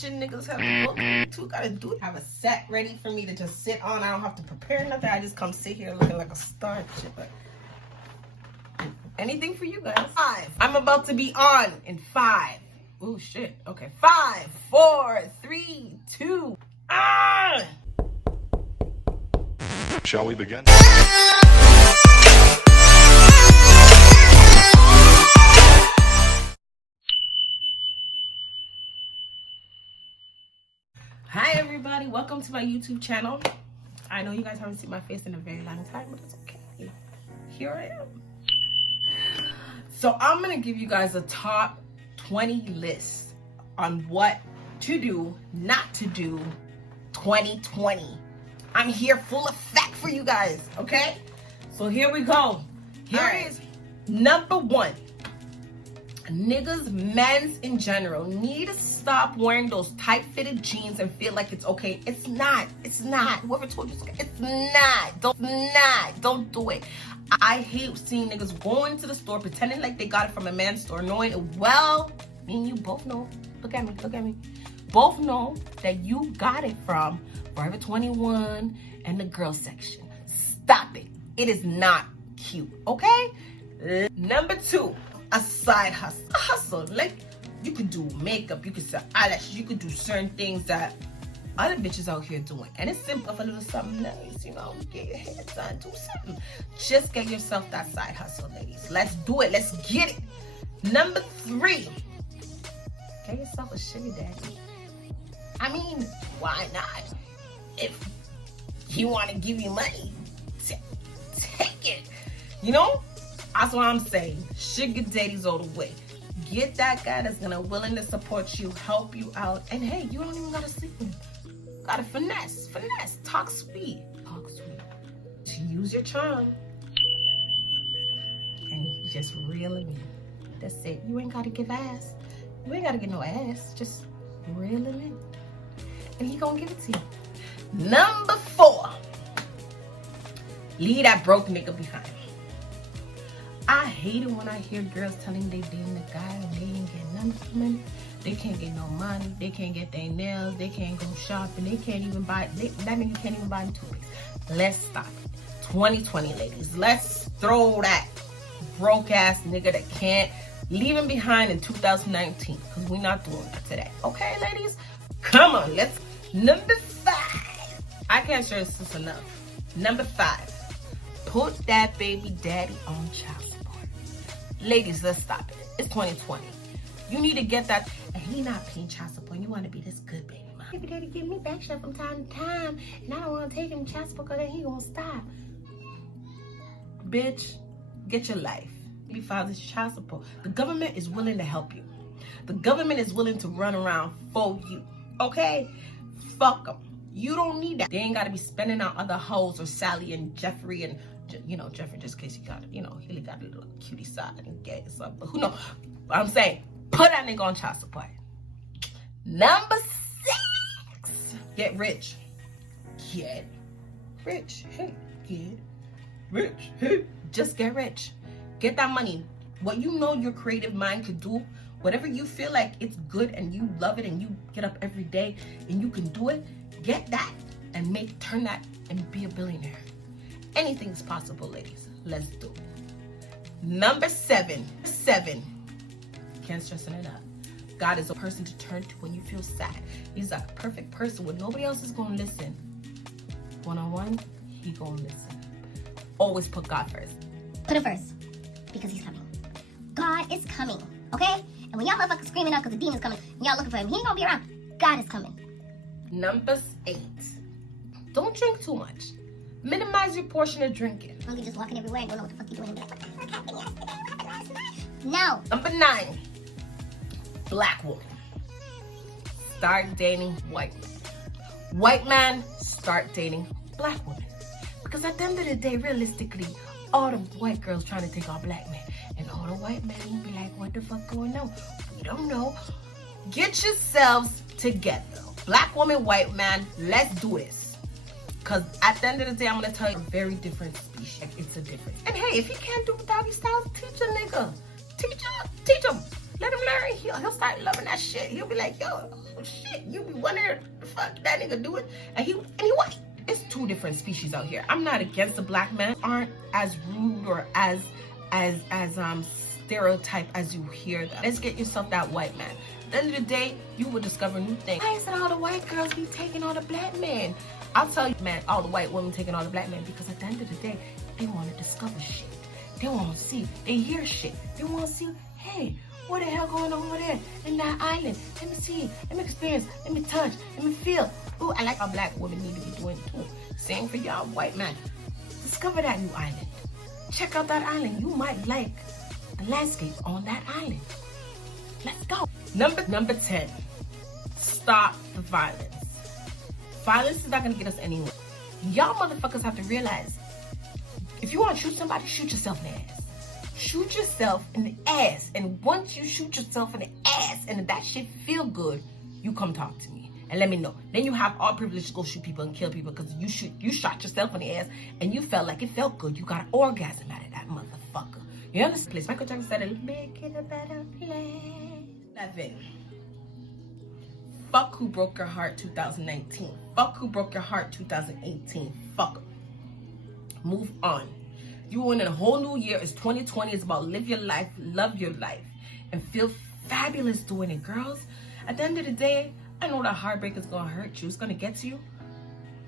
position niggas have to go through. Gotta do it. Have a set ready for me to just sit on. I don't have to prepare nothing. I just come sit here looking like a star and shit. But anything for you guys. 5. I'm about to be on in 5. Oh shit. Okay. 5, 4, 3, 2. Ah! Shall we begin? Hi everybody, welcome to my YouTube channel. I know you guys haven't seen my face in a very long time, but it's okay. Here I am. So I'm gonna give you guys a top 20 list on what to do, not to do 2020. I'm here full effect for you guys, okay? So here we go. Here it is. Number 1. Niggas, men's in general, need to stop wearing those tight-fitted jeans and feel like it's okay. It's not. It's not. Whoever told you it's not. Don't do it. I hate seeing niggas going to the store pretending like they got it from a man's store, knowing it well. Me and you both know. Look at me. Both know that you got it from Forever 21 and the girl section. Stop it. It is not cute, okay? Number 2. A side hustle. A hustle. Like, you could do makeup, you could sell eyelashes, you could do certain things that other bitches out here doing. And it's simple. For a little something nice, you know, get your hair done, do something. Just get yourself that side hustle, ladies. Let's do it. Let's get it. Number 3. Get yourself a sugar daddy. I mean, why not? If he want to give you money, take it. You know? That's what I'm saying. Sugar daddies all the way. Get that guy that's gonna willing to support you, help you out, and hey, you don't even gotta sleep with him. Gotta finesse. Talk sweet. Use your charm, and you just reel him in. That's it. You ain't gotta give ass. You ain't gotta get no ass. Just reel him in, and he gonna give it to you. Number 4. Leave that broke nigga behind. I hate it when I hear girls telling they dating a guy and they ain't get nothing from him. They can't get no money. They can't get their nails. They can't go shopping. They can't even buy. That nigga can't even buy them toothpaste. Let's stop it. 2020, ladies. Let's throw that broke ass nigga that can't leave him behind in 2019. Because we're not doing that today. Okay, ladies? Come on. Let's. Number 5. I can't stress this enough. Number 5. Put that baby daddy on child support. Ladies, let's stop it. It's 2020. You need to get that. And he not paying child support. You want to be this good baby mom. Baby daddy give me back shit from time to time. And I don't want to take him child support because then he gonna stop. Bitch, get your life. Baby father's child support. The government is willing to help you. The government is willing to run around for you. Okay? Fuck them. You don't need that. They ain't got to be spending on other hoes or Sally and Jeffrey and, you know, Jeffrey just in case he got, you know, he got a little cutie side and gay or something. But who knows? But I'm saying, put that nigga on child support. Number 6. Get rich. Get rich. Hey, get rich. Hey. Just get rich. Get that money. What you know your creative mind could do, whatever you feel like it's good and you love it and you get up every day and you can do it, get that and turn that and be a billionaire. Anything's possible, ladies. Let's do it. Number 7. Can't stress it enough. God is a person to turn to when you feel sad. He's a perfect person when nobody else is going to listen. One-on-one, he going to listen. Always put God first. Put him first. Because he's coming. God is coming. Okay? And when y'all motherfuckers screaming out because the demon's coming and y'all looking for him, he ain't going to be around. God is coming. Number 8. Don't drink too much. Minimize your portion of drinking. Really just walking everywhere and don't know what the fuck you doing. What happened yesterday? What happened last night? No. Number 9. Black woman. Start dating white men. White man, start dating black women. Because at the end of the day, realistically, all the white girls trying to take our black men. And all the white men will be like, what the fuck going on? We don't know. Get yourselves together. Black woman, white man, let's do this. Because at the end of the day, I'm going to tell you, a very different species. It's a difference. And hey, if you can't do doggy style, teach a nigga. Teach him. Let him learn. He'll start loving that shit. He'll be like, yo, oh, shit, you be wondering the fuck that nigga doing, and he white. It's two different species out here. I'm not against the black men. Aren't as rude or as stereotype as you hear them. Let's get yourself that white man. At the end of the day, you will discover new things. Why is it all the white girls be taking all the black men? I'll tell you, man, all the white women taking all the black men, because at the end of the day, they want to discover shit. They want to see. They hear shit. They want to see, hey, what the hell going on over there in that island? Let me see. Let me experience. Let me touch. Let me feel. Ooh, I like how black women need to be doing too. Same for y'all white man. Discover that new island. Check out that island. You might like the landscape on that island. Let's go. Number 10. Stop the violence. Violence is not going to get us anywhere. Y'all motherfuckers have to realize, if you want to shoot somebody, shoot yourself in the ass. Shoot yourself in the ass. And once you shoot yourself in the ass and that shit feel good, you come talk to me and let me know. Then you have all privilege to go shoot people and kill people because you shot yourself in the ass and you felt like it felt good. You got an orgasm out of that motherfucker. You understand? Place. Michael Jackson said, it'll make it a better place. 11. Fuck Who Broke Your Heart 2019. Fuck Who Broke Your Heart 2018. Fuck 'em. Move on. You in a whole new year. It's 2020. It's about live your life, love your life, and feel fabulous doing it, girls. At the end of the day, I know that heartbreak is going to hurt you. It's going to get to you.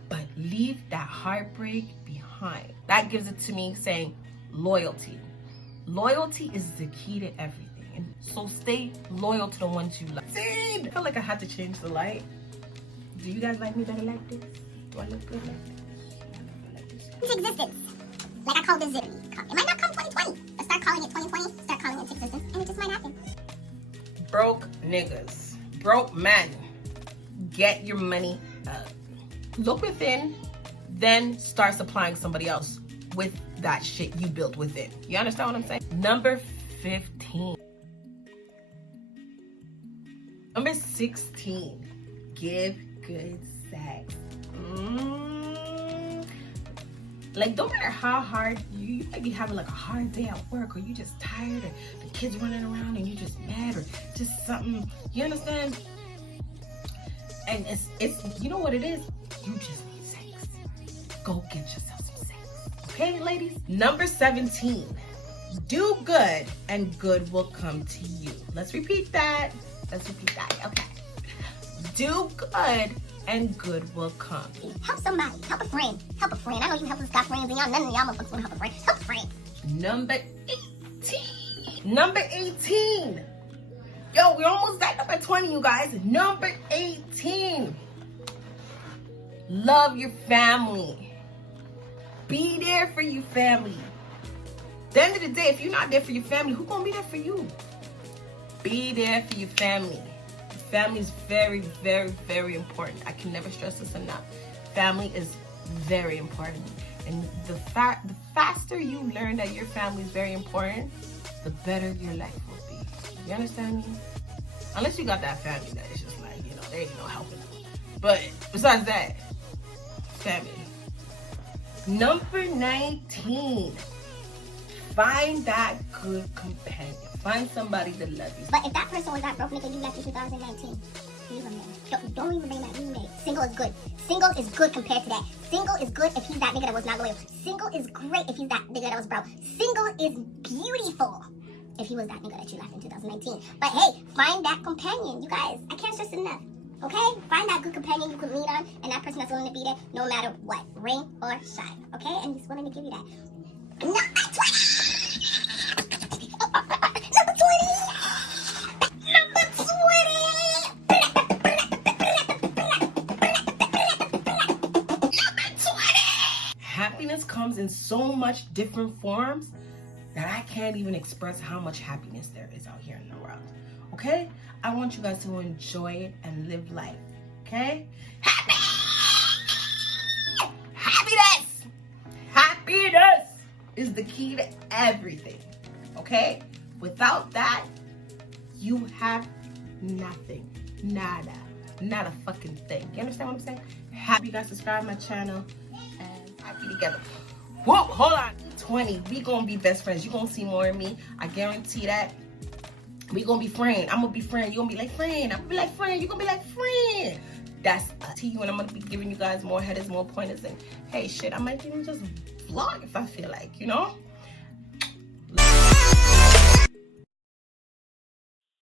But leave that heartbreak behind. That gives it to me saying loyalty. Loyalty is the key to everything. And so stay loyal to the ones you love. I feel like I had to change the light. Do you guys like me better like this? Do I look good like this? Into existence. Like I call this Zippy. It might not come 2020, but start calling it 2020, start calling it into existence, and it just might happen. Broke niggas. Broke men. Get your money up. Look within, then start supplying somebody else with that shit you built within. You understand what I'm saying? Number 15. Number 16. Give good sex. Like, don't matter how hard you might be having like a hard day at work, or you just tired, or the kids running around and you just mad, or just something, you understand? And it's you know what it is? You just need sex. Go get yourself some sex. Okay, ladies? Number 17. Do good and good will come to you. Let's repeat that. Okay. Do good and good will come. Help somebody. Help a friend. Help a friend. I know you help us got friends, and y'all, none of y'all motherfuckers want to help a friend. Help a friend. Number 18. Number 18. Yo, we're almost at number 20, you guys. Number 18. Love your family. Be there for your family. At the end of the day, if you're not there for your family, who's gonna be there for you? Be there for your family. Family is very, very, very important. I can never stress this enough. Family is very important. And the faster you learn that your family is very important, the better your life will be. You understand me? Unless you got that family that is just like, you know, there ain't no helping them. But besides that, family. Number 19. Find that good companion. Find somebody to love you. But if that person was that broke nigga you left in 2019, leave him there. Don't even bring that roommate. Single is good. Single is good compared to that. Single is good if he's that nigga that was not loyal. Single is great if he's that nigga that was broke. Single is beautiful if he was that nigga that you left in 2019. But hey, find that companion. You guys, I can't stress it enough. Okay? Find that good companion you can lean on, and that person that's willing to be there no matter what. Rain or shine. Okay? And he's willing to give you that. Number 20! Happiness comes in so much different forms that I can't even express how much happiness there is out here in the world. Okay? I want you guys to enjoy it and live life. Okay? Happiness is the key to everything. Okay? Without that, you have nothing. Nada. Not a fucking thing. You understand what I'm saying? Happy you guys subscribe to my channel. Happy together. Whoa, hold on. 20. We gonna be best friends. You gonna see more of me. I guarantee that. We gonna be friend. I'm gonna be friend. You gonna be like friend. I'm gonna be like friend. You gonna be like friend. That's up to you, and I'm gonna be giving you guys more headers, more pointers, and hey, shit, I might even just vlog if I feel like, you know.